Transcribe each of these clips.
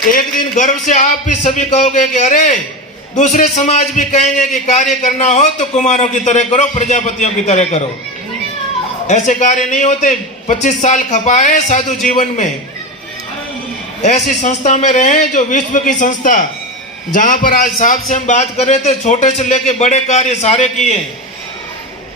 एक दिन गर्व से आप भी सभी कहोगे कि अरे, दूसरे समाज भी कहेंगे कि कार्य करना हो तो कुमारों की तरह करो, प्रजापतियों की तरह करो। ऐसे कार्य नहीं होते। 25 साल खपाए साधु जीवन में, ऐसी संस्था में रहे जो विश्व की संस्था, जहां पर आज साहब से हम बात कर रहे थे, छोटे से लेके बड़े कार्य सारे किए।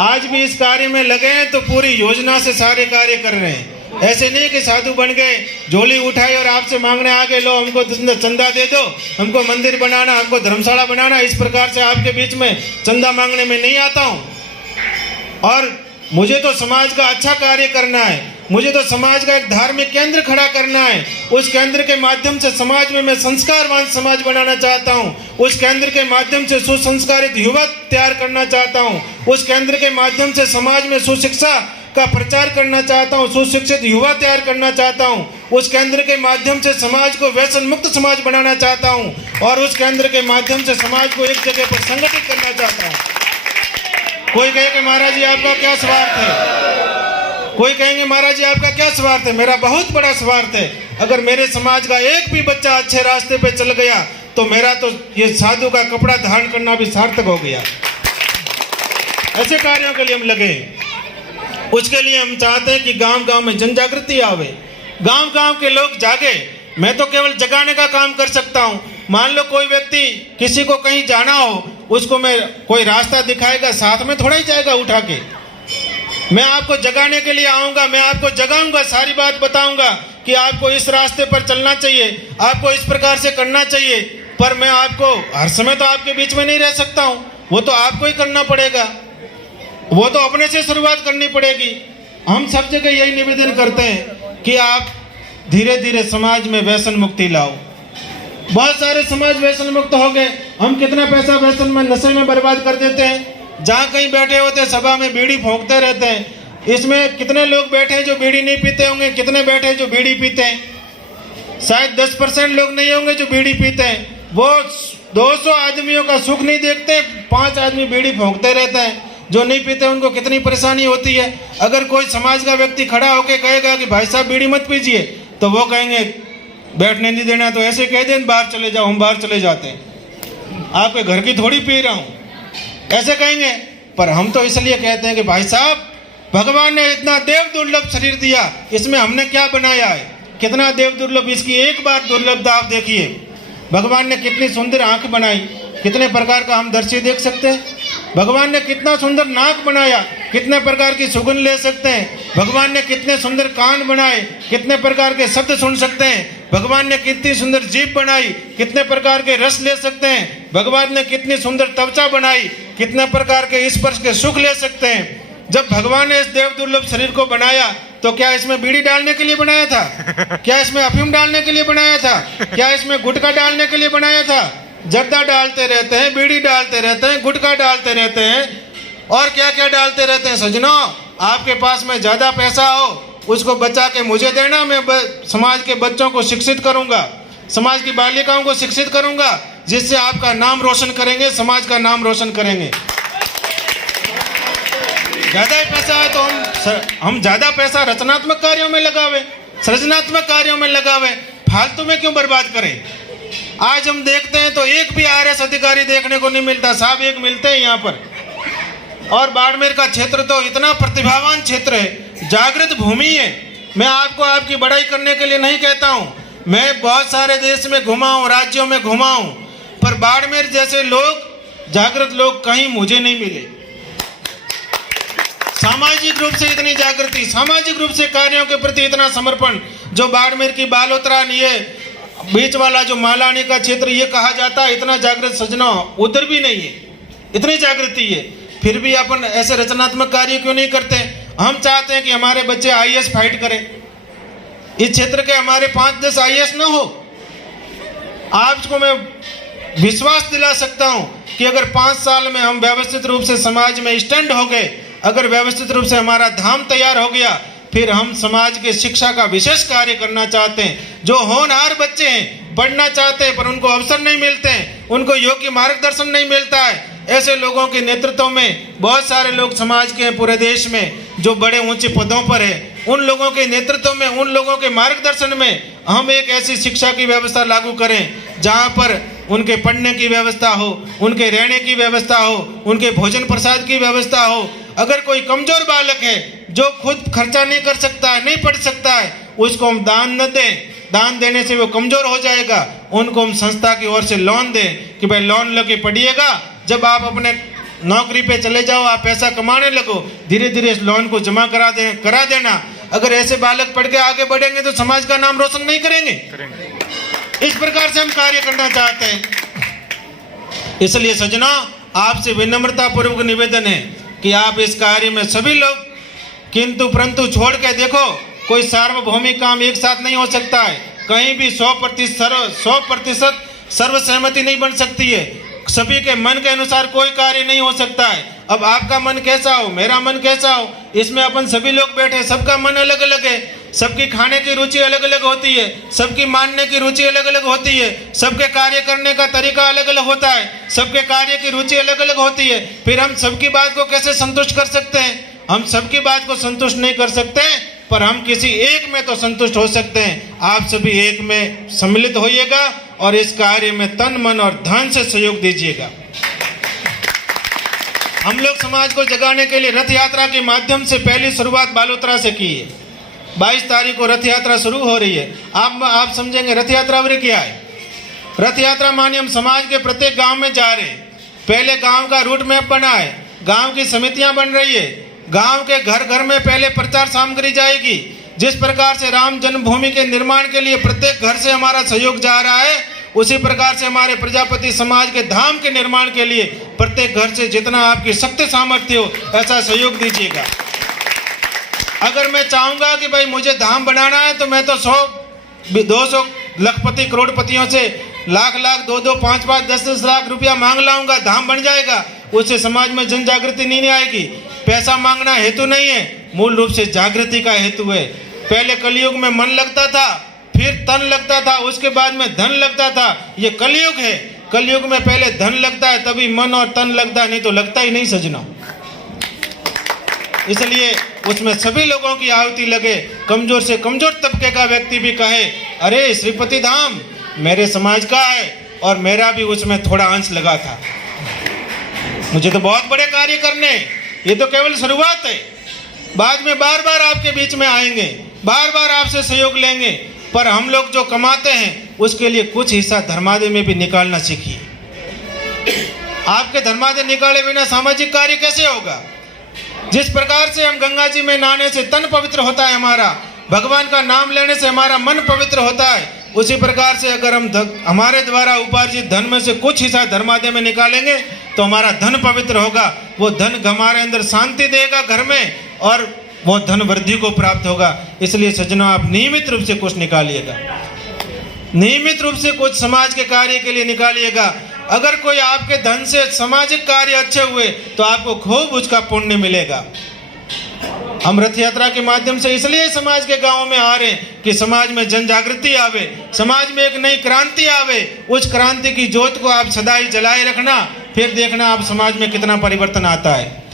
आज भी इस कार्य में लगे हैं तो पूरी योजना से सारे कार्य कर रहे हैं। ऐसे नहीं कि साधु बन गए, झोली उठाई और आपसे मांगने आ गए, लो हमको चंदा दे दो, हमको मंदिर बनाना, हमको धर्मशाला बनाना। इस प्रकार से आपके बीच में चंदा मांगने में नहीं आता हूँ। और मुझे तो समाज का अच्छा कार्य करना है, मुझे तो समाज का एक धार्मिक केंद्र खड़ा करना है। उस केंद्र के माध्यम से समाज में मैं संस्कारवान समाज बनाना चाहता हूँ। उस केंद्र के माध्यम से सुसंस्कारित युवा तैयार करना चाहता हूँ। उस केंद्र के माध्यम से समाज में सुशिक्षा का प्रचार करना चाहता हूँ, सुशिक्षित युवा तैयार करना चाहता हूँ। उस केंद्र के माध्यम से समाज को व्यसन मुक्त समाज बनाना चाहता हूँ और उस केंद्र के माध्यम से समाज को एक जगह पर संगठित करना चाहता हूँ। कोई कहे कि महाराज जी आपका क्या स्वार्थ है, कोई कहेंगे महाराज जी आपका क्या स्वार्थ है। मेरा बहुत बड़ा स्वार्थ है। अगर मेरे समाज का एक भी बच्चा अच्छे रास्ते पे चल गया तो मेरा तो ये साधु का कपड़ा धारण करना भी सार्थक हो गया। ऐसे कार्यों के लिए हम लगे। उसके लिए हम चाहते हैं कि गांव गांव में जन जागृति आवे, गांव गांव के लोग जागे। मैं तो केवल जगाने का काम कर सकता हूँ। मान लो कोई व्यक्ति किसी को कहीं जाना हो, उसको मैं कोई रास्ता दिखाएगा, साथ में थोड़ा ही जाएगा उठा के। मैं आपको जगाने के लिए आऊँगा, मैं आपको जगाऊंगा, सारी बात बताऊंगा कि आपको इस रास्ते पर चलना चाहिए, आपको इस प्रकार से करना चाहिए। पर मैं आपको हर समय तो आपके बीच में नहीं रह सकता हूँ, वो तो आपको ही करना पड़ेगा, वो तो अपने से शुरुआत करनी पड़ेगी। हम सब जगह यही निवेदन करते हैं कि आप धीरे धीरे समाज में व्यसन मुक्ति लाओ। बहुत सारे समाज व्यसन मुक्त हो गए। हम कितना पैसा व्यसन में, नशे में बर्बाद कर देते हैं। जहाँ कहीं बैठे होते हैं सभा में बीड़ी फूंकते रहते हैं। इसमें कितने लोग बैठे हैं जो बीड़ी नहीं पीते होंगे, कितने बैठे हैं जो बीड़ी पीते हैं। शायद 10% लोग नहीं होंगे जो बीड़ी पीते हैं। वो 200 आदमियों का सुख नहीं देखते, 5 आदमी बीड़ी फूंकते रहते हैं। जो नहीं पीते उनको कितनी परेशानी होती है। अगर कोई समाज का व्यक्ति खड़ा होकर कहेगा कि भाई साहब बीड़ी मत पीजिए, तो वो कहेंगे बैठने नहीं देना तो ऐसे कह दें बाहर चले जाओ, हम बाहर चले जाते हैं, आपके घर की थोड़ी पी रहा हूँ, ऐसे कहेंगे। पर हम तो इसलिए कहते हैं कि भाई साहब भगवान ने इतना देव दुर्लभ शरीर दिया, इसमें हमने क्या बनाया है, कितना देव दुर्लभ। इसकी एक बार दुर्लभता आप देखिए। भगवान ने कितनी सुंदर आंख बनाई, कितने प्रकार का हम दृश्य देख सकते हैं। भगवान ने कितना सुंदर नाक बनाया, कितने प्रकार की सुगंध ले सकते हैं। भगवान ने कितने सुंदर कान बनाए, कितने प्रकार के शब्द सुन सकते हैं। भगवान ने कितनी सुंदर जीभ बनाई, कितने प्रकार के रस ले सकते हैं। भगवान ने कितनी सुंदर त्वचा बनाई, कितने प्रकार के स्पर्श के सुख ले सकते हैं। जब भगवान ने इस देव दुर्लभ शरीर को बनाया तो क्या इसमें बीड़ी डालने के लिए बनाया था? क्या इसमें अफीम डालने के लिए बनाया था? क्या इसमें गुटखा डालने के लिए बनाया था? जर्दा डालते रहते हैं, बीड़ी डालते रहते हैं, गुटखा डालते रहते हैं और क्या क्या डालते रहते हैं। सजनों, आपके पास में ज़्यादा पैसा हो उसको बचा के मुझे देना, मैं समाज के बच्चों को शिक्षित करूंगा, समाज की बालिकाओं को शिक्षित करूंगा, जिससे आपका नाम रोशन करेंगे, समाज का नाम रोशन करेंगे। ज़्यादा पैसा है तो हम ज़्यादा पैसा रचनात्मक कार्यों में लगावे, सृजनात्मक कार्यों में लगावे, फालतू में क्यों बर्बाद करें। आज हम देखते हैं तो एक भी आरएस अधिकारी देखने को नहीं मिलता। साहब एक मिलते हैं यहाँ पर। और बाड़मेर का क्षेत्र तो इतना प्रतिभावान क्षेत्र है, जागृत भूमि है। मैं आपको आपकी बड़ाई करने के लिए नहीं कहता हूँ, मैं बहुत सारे देश में घुमा हूँ, राज्यों में घुमा हूँ, पर बाड़मेर जैसे लोग, जागृत लोग कहीं मुझे नहीं मिले। सामाजिक रूप से इतनी जागृति, सामाजिक रूप से कार्यों के प्रति इतना समर्पण, जो बाड़मेर की बालोतरान, ये बीच वाला जो मालानी का क्षेत्र ये कहा जाता है, इतना जागृत सजना उधर भी नहीं है, इतनी जागृति है। फिर भी अपन ऐसे रचनात्मक कार्य क्यों नहीं करते? हम चाहते हैं कि हमारे बच्चे आईएएस फाइट करें, इस क्षेत्र के हमारे 5-10 आईएएस न हो। आपको मैं विश्वास दिला सकता हूं कि अगर 5 साल में हम व्यवस्थित रूप से समाज में स्टैंड हो गए, अगर व्यवस्थित रूप से हमारा धाम तैयार हो गया, फिर हम समाज के शिक्षा का विशेष कार्य करना चाहते हैं। जो होनहार बच्चे हैं, पढ़ना चाहते हैं पर उनको अवसर नहीं मिलते हैं, उनको योग्य मार्गदर्शन नहीं मिलता है, ऐसे लोगों के नेतृत्व में बहुत सारे लोग समाज के पूरे देश में जो बड़े ऊंचे पदों पर है, उन लोगों के नेतृत्व में, उन लोगों के मार्गदर्शन में हम एक ऐसी शिक्षा की व्यवस्था लागू करें जहाँ पर उनके पढ़ने की व्यवस्था हो, उनके रहने की व्यवस्था हो, उनके भोजन प्रसाद की व्यवस्था हो। अगर कोई कमजोर बालक है जो खुद खर्चा नहीं कर सकता है, नहीं पढ़ सकता है, उसको हम दान न दें। दान देने से वो कमजोर हो जाएगा। उनको हम संस्था की ओर से लोन दें कि भाई लोन लेके पढ़िएगा, जब आप अपने नौकरी पे चले जाओ, आप पैसा कमाने लगो, धीरे धीरे इस लोन को जमा करा देना। अगर ऐसे बालक पढ़ के आगे बढ़ेंगे तो समाज का नाम रोशन नहीं करेंगे। इस प्रकार से हम कार्य करना चाहते हैं। इसलिए सज्जनों, आपसे विनम्रता पूर्वक निवेदन है कि आप इस कार्य में सभी लोग किंतु परंतु छोड़ के देखो। कोई सार्वभौमिक काम एक साथ नहीं हो सकता है। कहीं भी 100% सर्वसहमति नहीं बन सकती है। सभी के मन के अनुसार कोई कार्य नहीं हो सकता है। अब आपका मन कैसा हो, मेरा मन कैसा हो, इसमें अपन सभी लोग बैठे, सबका मन अलग अलग है। सबकी खाने की रुचि अलग अलग होती है, सबकी मानने की रुचि अलग अलग होती है, सबके कार्य करने का तरीका अलग अलग होता है, सबके कार्य की रुचि अलग अलग होती है। फिर हम सबकी बात को कैसे संतुष्ट कर सकते हैं? हम सबकी बात को संतुष्ट नहीं कर सकते, पर हम किसी एक में तो संतुष्ट हो सकते हैं। आप सभी एक में सम्मिलित होइएगा और इस कार्य में तन मन और धन से सहयोग दीजिएगा। हम लोग समाज को जगाने के लिए रथ यात्रा के माध्यम से पहली शुरुआत बालोतरा से की है। 22 तारीख को रथ यात्रा शुरू हो रही है। आप समझेंगे रथ यात्रा क्या है? रथ यात्रा माने हम समाज के प्रत्येक गांव में जा रहे हैं। पहले गांव का रूट मैप बना है, गांव की समितियां बन रही है, गांव के घर घर में पहले प्रचार सामग्री जाएगी। जिस प्रकार से राम जन्मभूमि के निर्माण के लिए प्रत्येक घर से हमारा सहयोग जा रहा है, उसी प्रकार से हमारे प्रजापति समाज के धाम के निर्माण के लिए प्रत्येक घर से जितना आपकी शक्ति सामर्थ्य हो ऐसा सहयोग दीजिएगा। अगर मैं चाहूंगा कि भाई मुझे धाम बनाना है तो मैं तो 100-200 लखपति करोड़पतियों से लाख 2-2, 5-5, 10-10 लाख रुपया मांग लाऊंगा, धाम बन जाएगा। उससे समाज में जन जागृति नहीं आएगी। पैसा मांगना हेतु नहीं है, मूल रूप से जागृति का हेतु है। पहले कलयुग में मन लगता था, फिर तन लगता था, उसके बाद में धन लगता था। ये कलयुग है। कलयुग में पहले धन लगता है तभी मन और तन लगता है, नहीं तो लगता ही नहीं सजना। इसलिए उसमें सभी लोगों की आहुति लगे। कमजोर से कमजोर तबके का व्यक्ति भी कहे अरे श्रीपति धाम मेरे समाज का है और मेरा भी उसमें थोड़ा अंश लगा था, मुझे तो बहुत बड़े कार्य करने। ये तो केवल शुरुआत है। बाद में बार बार आपके बीच में आएंगे, बार बार आपसे सहयोग लेंगे, पर हम लोग जो कमाते हैं उसके लिए कुछ हिस्सा धर्मादय में भी निकालना सीखिए। आपके धर्मादय निकाले बिना सामाजिक कार्य कैसे होगा? जिस प्रकार से हम गंगा जी में नहाने से तन पवित्र होता है हमारा, भगवान का नाम लेने से हमारा मन पवित्र होता है, उसी प्रकार से अगर हम हमारे द्वारा उपार्जित धन में से कुछ हिस्सा धर्मादय में निकालेंगे तो हमारा धन पवित्र होगा। वो धन हमारे अंदर शांति देगा घर में और वो धन वृद्धि को प्राप्त होगा। इसलिए सज्जनों, आप नियमित रूप से कुछ निकालिएगा, नियमित रूप से कुछ समाज के कार्य के लिए निकालिएगा। अगर कोई आपके धन से सामाजिक कार्य अच्छे हुए तो आपको खूब उसका पुण्य मिलेगा। हम रथ यात्रा के माध्यम से इसलिए समाज के गांवों में आ रहे हैं कि समाज में जन जागृति आवे, समाज में एक नई क्रांति आवे। उस क्रांति की ज्योत को आप सदा ही जलाए रखना, फिर देखना आप समाज में कितना परिवर्तन आता है।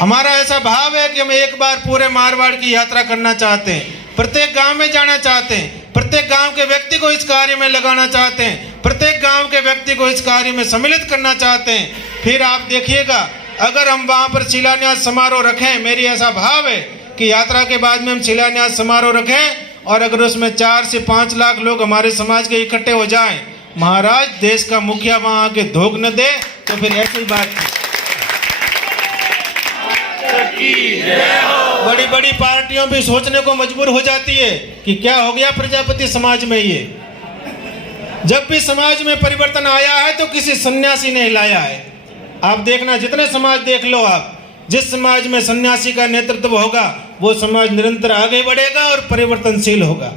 हमारा ऐसा भाव है कि हम एक बार पूरे मारवाड़ की यात्रा करना चाहते हैं, प्रत्येक गांव में जाना चाहते हैं, प्रत्येक गांव के व्यक्ति को इस कार्य में लगाना चाहते हैं, प्रत्येक गांव के व्यक्ति को इस कार्य में सम्मिलित करना चाहते हैं। फिर आप देखिएगा अगर हम वहाँ पर शिलान्यास समारोह रखें, मेरी ऐसा भाव है कि यात्रा के बाद में हम शिलान्यास समारोह रखें और अगर उसमें 4 से 5 लाख लोग हमारे समाज के इकट्ठे हो जाएं, महाराज देश का मुखिया वहाँ आके धोख न दे तो फिर ऐसी बात बड़ी बड़ी पार्टियों भी सोचने को मजबूर हो जाती है कि क्या हो गया प्रजापति समाज में। ये जब भी समाज में परिवर्तन आया है तो किसी सन्यासी ने लाया है। आप देखना, जितने समाज देख लो आप, जिस समाज में सन्यासी का नेतृत्व होगा वो समाज निरंतर आगे बढ़ेगा और परिवर्तनशील होगा।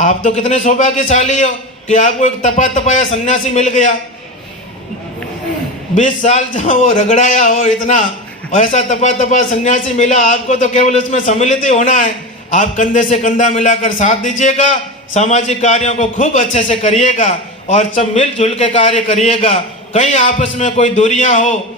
आप तो कितने सौभाग्यशाली हो कि आपको एक तपा तपाया सन्यासी मिल गया। 20 साल जहाँ वो रगड़ाया हो इतना, ऐसा तपा तपा सन्यासी मिला आपको, तो केवल उसमें सम्मिलित ही होना है। आप कंधे से कंधा मिलाकर साथ दीजिएगा, सामाजिक कार्यों को खूब अच्छे से करिएगा और सब मिलजुल के कार्य करिएगा। कहीं आपस में कोई दूरियां हो,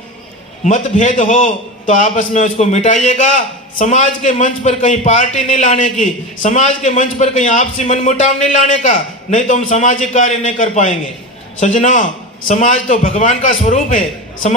मतभेद हो, तो आपस में उसको मिटाइएगा। समाज के मंच पर कहीं पार्टी नहीं लाने की, समाज के मंच पर कहीं आपसी मनमुटाव नहीं लाने का, नहीं तो हम सामाजिक कार्य नहीं कर पाएंगे। सज्जनों, समाज तो भगवान का स्वरूप है। समाज